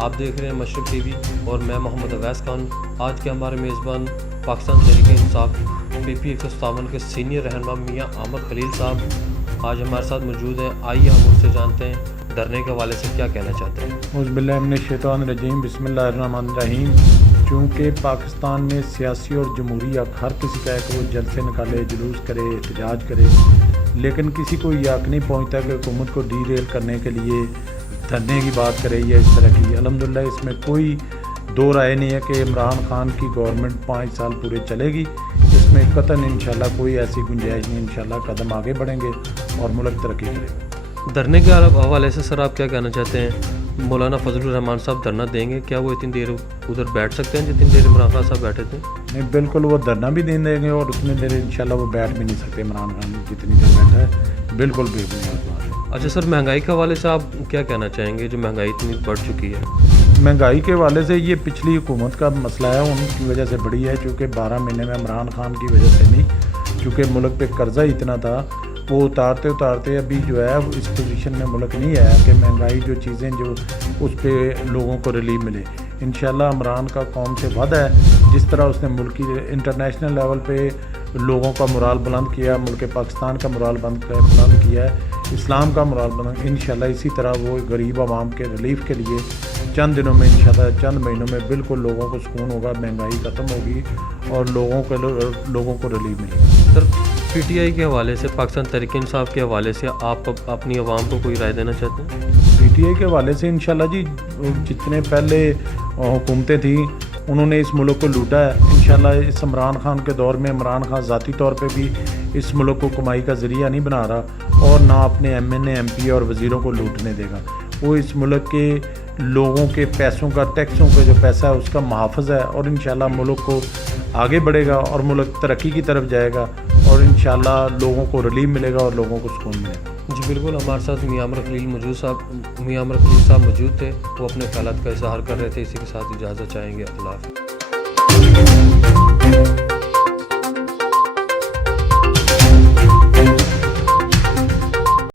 آپ دیکھ رہے ہیں مشرق ٹی وی اور میں محمد اویس خان. آج کے ہمارے میزبان پاکستان تحریک انصاف PP 157 کے سینئر رہنما میاں عامر خلیل صاحب آج ہمارے ساتھ موجود ہیں. آئیے ہم ان سے جانتے ہیں دھرنے کے حوالے سے کیا کہنا چاہتے ہیں. اعوذ باللہ من الشیطان الرجیم. بسم اللہ الرحمن الرحیم. چونکہ پاکستان میں سیاسی اور جمہوری حق ہر کسی کا ہے کہ وہ جلسے نکالے، جلوس کرے، احتجاج کرے، لیکن کسی کو یہ حق نہیں پہنچتا کہ حکومت کو ڈی ریل کرنے کے لیے دھرنے کی بات کرے یا اس طرح کی. الحمدللہ اس میں کوئی دو رائے نہیں ہے کہ عمران خان کی گورنمنٹ 5 سال پورے چلے گی. اس میں قطعاً انشاءاللہ کوئی ایسی گنجائش نہیں. انشاءاللہ قدم آگے بڑھیں گے اور ملک ترقی کرے گا. دھرنے کے حوالے سے سر آپ کیا کہنا چاہتے ہیں؟ مولانا فضل الرحمان صاحب دھرنا دیں گے، کیا وہ اتنی دیر ادھر بیٹھ سکتے ہیں جتنی دیر عمران خان صاحب بیٹھے تھے؟ نہیں، بالکل وہ دھرنا بھی دیں گے اور اتنی دیر انشاءاللہ وہ بیٹھ بھی نہیں سکتے. عمران خان جتنی دیر بیٹھا ہے بالکل بے بنیاد بات ہے. اچھا سر، مہنگائی کے حوالے سے آپ کیا کہنا چاہیں گے جو مہنگائی اتنی بڑھ چکی ہے؟ مہنگائی کے حوالے سے یہ پچھلی حکومت کا مسئلہ ہے، ان کی وجہ سے بڑی ہے. چونکہ 12 مہینے میں عمران خان کی وجہ سے نہیں، چونکہ ملک پہ قرضہ اتنا تھا، وہ اتارتے ابھی جو ہے اس پوزیشن میں ملک نہیں آیا کہ مہنگائی جو چیزیں جو اس پہ لوگوں کو ریلیف ملے. انشاءاللہ عمران کا قوم سے وعدہ ہے جس طرح اس نے ملکی انٹرنیشنل لیول پہ لوگوں کا مرال بلند کیا، ملک پاکستان کا مرال بلند کیا ہے، اسلام کا مرال بلند. انشاءاللہ اسی طرح وہ غریب عوام کے ریلیف کے لیے چند دنوں میں انشاءاللہ چند مہینوں میں بالکل لوگوں کو سکون ہوگا، مہنگائی ختم ہوگی اور لوگوں کو ریلیف ملے گا. سر PTI کے حوالے سے، پاکستان تحریک انصاف کے حوالے سے آپ اپنی عوام کو کوئی رائے دینا چاہتے ہیں؟ PTI کے حوالے سے انشاءاللہ جی جتنے پہلے حکومتیں تھیں انہوں نے اس ملک کو لوٹا ہے. انشاءاللہ اس عمران خان کے دور میں عمران خان ذاتی طور پہ بھی اس ملک کو کمائی کا ذریعہ نہیں بنا رہا اور نہ اپنے MNA MP اور وزیروں کو لوٹنے دے گا. وہ اس ملک کے لوگوں کے پیسوں کا، ٹیکسوں کا جو پیسہ ہے اس کا محافظ ہے اور انشاءاللہ ملک کو آگے بڑھے گا اور ملک ترقی کی طرف جائے گا اور انشاءاللہ لوگوں کو ریلیف ملے گا اور لوگوں کو سکون ملے گا. جی بالکل، ہمارے ساتھ میاں عامر خلیل صاحب موجود تھے، وہ اپنے خیالات کا اظہار کر رہے تھے. اسی کے ساتھ اجازت چاہیں گے. اللہ حافظ.